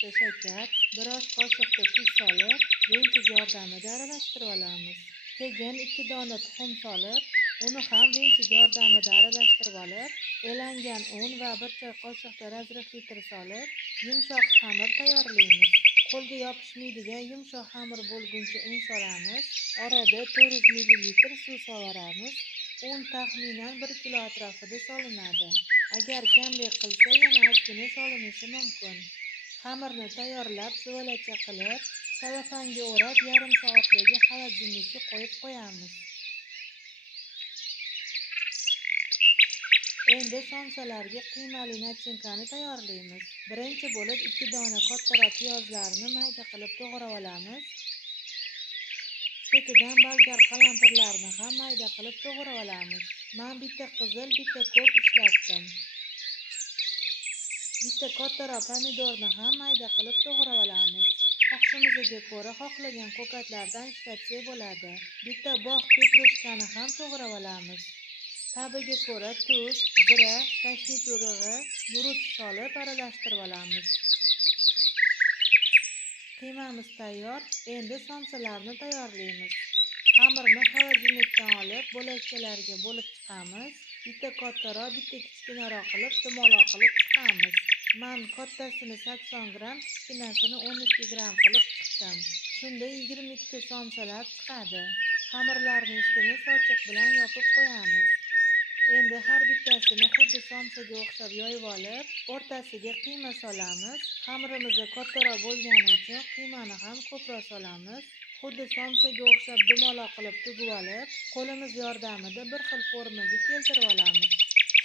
qoshiqda shakar, bir oz qoshiqda tuz solib, venchik yordamida aralashtirib olamiz. Keyin 2 dona tuxum solib, uni ham venchik yordamida aralashtirib olib, elangan un va 1 choy qoshiqda razrıxlitir solib, yumshoq xamir tayyorlaymiz. Qo'lga yopishmaydigan yumshoq xamir bo'lguncha un solamiz. Orada 400 ml suv sovuramiz. Un taxminan 1 kilo atrofida solinadi. Agar kamlik qilsa yana ozgina solinishi mumkin. Xamirni tayyorlab, zuvalacha qilib, salofanga o'rab, yarim soatlarga xolodilnikka qo'yib qo'yamiz. Endi somsalarga qiymali nachinkani tayyorlaymiz. Birinchi bo'lib 2 dona kattaroq piyozlarni mayda qilib to'g'rab olamiz. Ketidan bolgar qalampirlarni ham mayda qilib to'g'rab olamiz. Men bitta qizil, bitta ko'k ishlatdim. Bitta kattaroq pomidorni ham mayda qilib to'g'rab olamiz. Xohishimizga ko'ra xohlagan ko'katlardan ishlatsak bo'ladi. Bitta bog' petrushkani ham to'g'rab olamiz. Tabiga ko'ra tuz, zira, kashnik urug'i, guruch solib aralashtirib olamiz. Qiymamiz tayyor. Endi somsalarni tayyorlaymiz. Xamirni xolodilnikdan olib, bo'lakchalarga bo'lib chiqamiz. Bitta kattaroq, bitta kichkinaroq qilib, dumaloq qilib chiqamiz. Men kattasini 80 gram, kichkinasini 12 gram qilib chiqdim. Shunda 22 ta somsalar chiqadi. Xamirlarni ustini sochiq bilan yopib qo'yamiz. Endi har bittasini xuddi somsaga o'xshab yoyib olib, o'rtasiga qiyma solamiz. Xamirimiz kattaroq bo'lgani uchun qiymani ham ko'proq solamiz. Xuddi somsaga o'xshab dumaloq qilib tugib olib, qo'limiz yordamida bir xil formaga keltirib olamiz.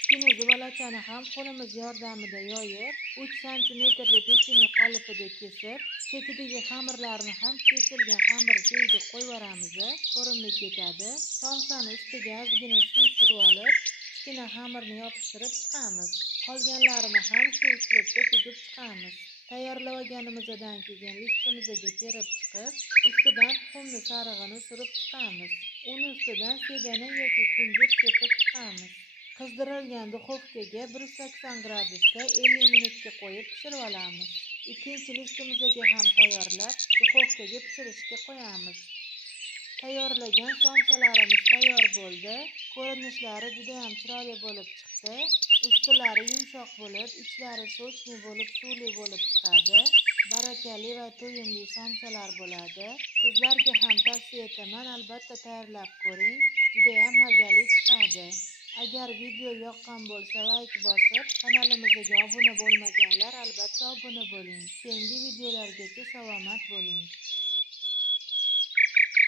Kichkina zuvalachani ham qo'limiz yordamida yoyib, 3 santimetrli pechenye qolipida kesib, chetidagi xamirlarni ham kesilgan xamir joyiga qo'yib yuboramiz. Ko'rinmay ketadi. Somsani ustiga ozgina suv surib olib, kichkina xamirni yopishtirib chiqamiz. Qolganlarini ham shu uslubda tugib chiqamiz. Tayyorlab olganimizdan keyin listimizga terib chiqib, ustidan tuxumni sarig'ini surib chiqamiz. Uni ustidan sedana yoki kunjut sepib chiqamiz. Qizdirilgan duxovkaga 180 gradusda 50 minutga qo'yib pishirib olamiz. Ikkinchi listimizga ham tayyorlab, duxovkaga pishirishga qo'yamiz. Tayyorlagan somsalarimiz tayyor bo'ldi. Ko'rinishlari juda ham chiroyli bo'lib chiqdi. Ustilari yumshoq bo'lib, ichlari sochli bo'lib, suvli bo'lib chiqadi. Barakali va to'yimli somsalar bo'ladi. Sizlarga ham tavsiya etaman, albatta tayyorlab ko'ring. Juda ham mazali chiqadi. Agar video yoqqan bo'lsa, like bosib, kanalimizga obuna bo'lmaganlar albatta obuna bo'ling. Keyingi videolargacha salomat bo'ling.